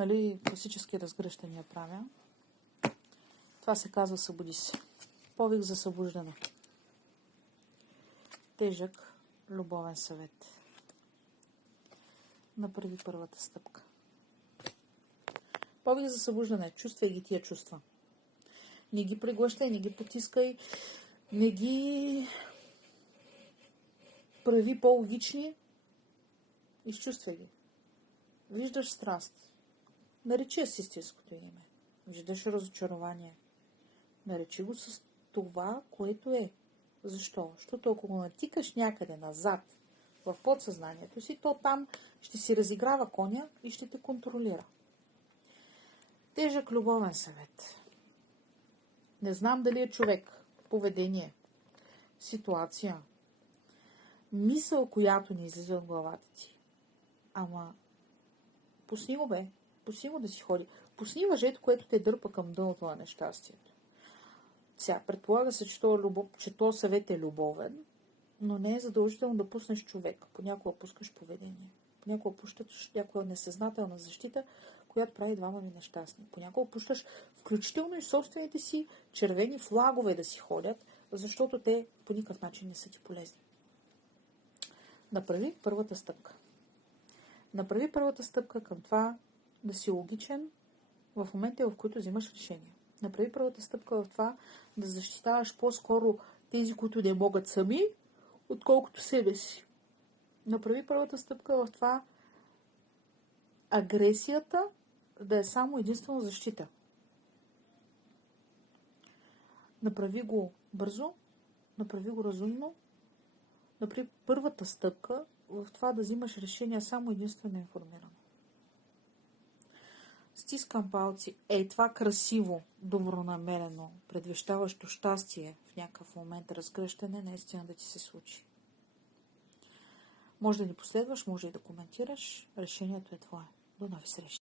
Нали, класически разгръщания правя. Това се казва събуди се. Повик за събуждане. Тежък любовен съвет. Направи първата стъпка. Повик за събуждане. Чувствай ги тия чувства. Не ги преглъщай, не ги потискай, не ги прави по-логични. Изчувствай ги. Виждаш страст. Наречи я с истинското име. Виждаш разочарование. Наречи го с това, което е. Защо? Защото ако го натикаш някъде назад, в подсъзнанието си, то там ще си разиграва коня и ще те контролира. Тежък любовен съвет. Не знам дали е човек, поведение, ситуация, мисъл, която не излиза от главата ти. Ама, пусни го, бе. Пусни го да си ходи. Пусни въжето, което те дърпа към дъното на нещастието. Сега, предполага се, че то съвет е любовен, но не е задължително да пуснеш човек. Понякога пускаш поведение. Понякога пущаш някоя несъзнателна защита, която прави двама ви нещастни. Понякога пущаш включително и собствените си червени флагове да си ходят, защото те по никакъв начин не са ти полезни. Направи първата стъпка. Направи първата стъпка към това да си логичен в момента, в който взимаш решение. Направи първата стъпка в това да защитаваш по-скоро тези, които не могат сами, отколкото себе си. Направи първата стъпка в това агресията да е само единствено защита. Направи го бързо, направи го разумно, направи първата стъпка в това да взимаш решения само единствено информирано. Стискам палци. Това красиво, добронамерено, предвещаващо щастие в някакъв момент разгръщане, наистина да ти се случи. Може да ни последваш, може и да коментираш. Решението е твое. До нови срещи!